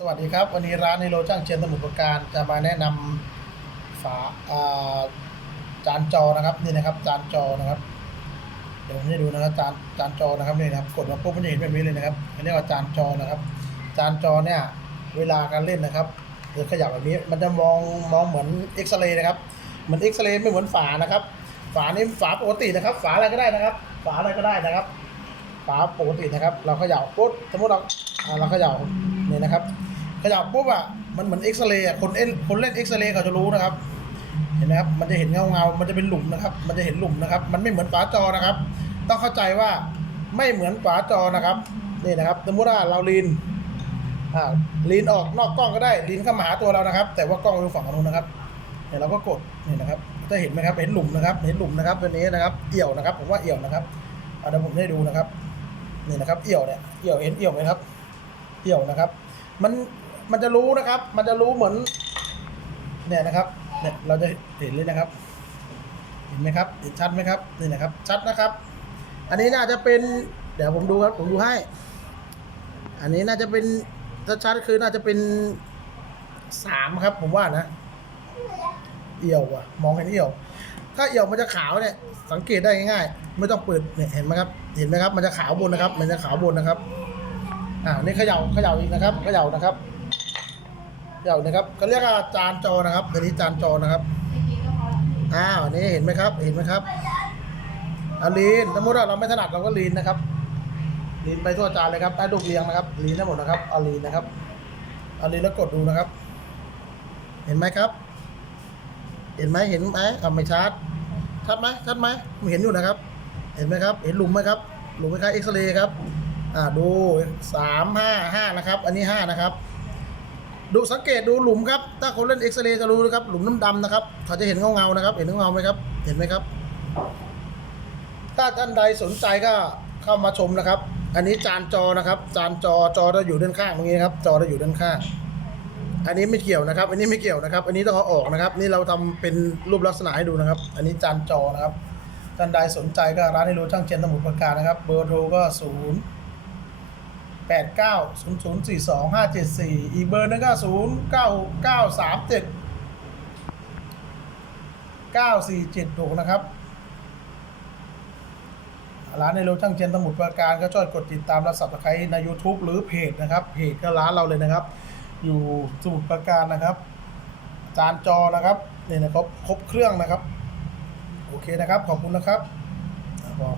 สวัสดีครับ วันนี้ร้านในโรจ้างเชียนสมุทรปราการจะมาแนะนำฝาอ่าจานจอนะครับนี่นะครับ จานจอนะครับ เดี๋ยวผมจะดูนะครับจานจานจอนะครับนี่นะครับกดมาปุ๊บมันจะเห็นแบบนี้เลยนะครับอันนี้ว่าจานจอนะครับ จานจอเนี่ยเวลาการเล่นนะครับหรือขยับแบบนี้มันจะมองมองเหมือนเอ็กซเรย์นะครับเหมือนเอ็กซเรย์ไม่เหมือนฝานะครับ ฝานี่ฝาปกตินะครับ ฝาอะไรก็ได้นะครับ ฝาอะไรก็ได้นะครับ ฝาปกตินะครับ เราเขย่าปุ๊บสมมติเราเราเขย่าเนี่ยนะครับ ขย่าปุ๊บอะมันเหมือนเอ็กซเรย์อะคนเอ็นคนเล่นเอ็กซเรย์เขาจะรู้นะครับ เห็นไหมครับมันจะเห็นเงาเงามันจะเป็นหลุมนะครับ มันจะเห็นหลุมนะครับ มันไม่เหมือนฝาจอนะครับ ต้องเข้าใจว่าไม่เหมือนฝาจอนะครับนี่นะครับสมมติว่าเราลีนอ่าลีนออกนอกกล้องก็ได้ลีนเข้ามาหาตัวเรานะครับ แต่ว่ากล้องอยู่ฝั่งนู้นนะครับเนี่ยเราก็กดนี่นะครับจะเห็นไหมครับเห็นหลุมนะครับ เห็นหลุมนะครับตัวนี้นะครับเอี่ยวนะครับ ผมว่าเอี่ยวนะครับอ่าเดี๋ยวผมให้ดูนะครับนี่นะครับเอี่ยวเนี่ยเอี่ยวเห็นเอี่ยวไหมครับเอี่ยวนะครับ มัน มันจะรู้นะครับ มันจะรู้เหมือน เนี่ยนะครับ เนี่ยเราจะเห็นเลยนะครับ เห็นไหมครับ เห็นชัดไหมครับนี่นะครับ ชัดนะครับ อันนี้น่าจะเป็น เดี๋ยวผมดูครับ ผมดูให้ อันนี้น่าจะเป็นถ้าชัดคือน่าจะเป็นสามครับ ผมว่านะ เอี่ยวอะมองเห็นเอี่ยว ถ้าเอี่ยวมันจะขาวเนี่ย สังเกตได้ง่ายๆ ไม่ต้องเปิดเนี่ยเห็นไหมครับ เห็นไหมครับ มันจะขาวบนนะครับ มันจะขาวบนนะครับอ่านี่เขย่าเขย่าอีกนะครับเขย่านะครับ เขย่านะครับก็เรียกว่าจานจอนะครับตัวนี้จานจอนะครับอ้าวนี้เห็นไหมครับ เห็นไหมครับอาลีนสมมติว่าเราไม่ถนัดเราก็ลีนนะครับลีนไปทั่วจานเลยครับใต้ลูกเรียงนะครับลีนได้หมดนะครับอาลีนนะครับอาลีนแล้วกดดูนะครับ เห็นไหมครับ เห็นไหมเห็นไหมเอาไม่ชัดชัดไหมชัดไหมเห็นอยู่นะครับ เห็นไหมครับ เห็นหลุมไหมครับ หลุมคล้ายเอ็กซเรย์ครับ อ่าดูสามห้าห้านะครับ อันนี้ห้านะครับ ดูสังเกตดูหลุมครับ ถ้าคนเล่นเอ็กซเรย์จะรู้นะครับ หลุมน้ำดำนะครับ เขาจะเห็นเงาเงานะครับ เห็นเงาไหมครับ เห็นไหมครับ ถ้าท่านใดสนใจก็เข้ามาชมนะครับ อันนี้จานจอนะครับ จานจอจอจะอยู่ด้านข้างตรงนี้ครับ จอจะอยู่ด้านข้าง อันนี้ไม่เกี่ยวนะครับ อันนี้ไม่เกี่ยวนะครับ อันนี้ต้องเอาออกนะครับ นี่เราทำเป็นรูปลักษณะให้ดูนะครับ อันนี้จานจอนะครับท่านใดสนใจก็ร้านให้รู้ช่างเชียนสมุทรปราการนะครับ เบอร์โทรก็ศูนย์ แปดเก้าศูนย์ศูนย์สี่สองห้าเจ็ดสี่อีกเบอร์หนึงก็ศูนย์เก้าเก้าสามเจ็ดเก้าสี่เจ็ดหกนะครับ ร้านในโรช่างเชียนสมุทรปราการก็ช่วยกดติดตามและสับสไครใน YouTube หรือเพจนะครับ เพจก็ร้านเราเลยนะครับ อยู่สมุทรปราการนะครับ จานจอนะครับนี่นะครับ ครบเครื่องนะครับ โอเคนะครับ ขอบคุณนะครับอะพอ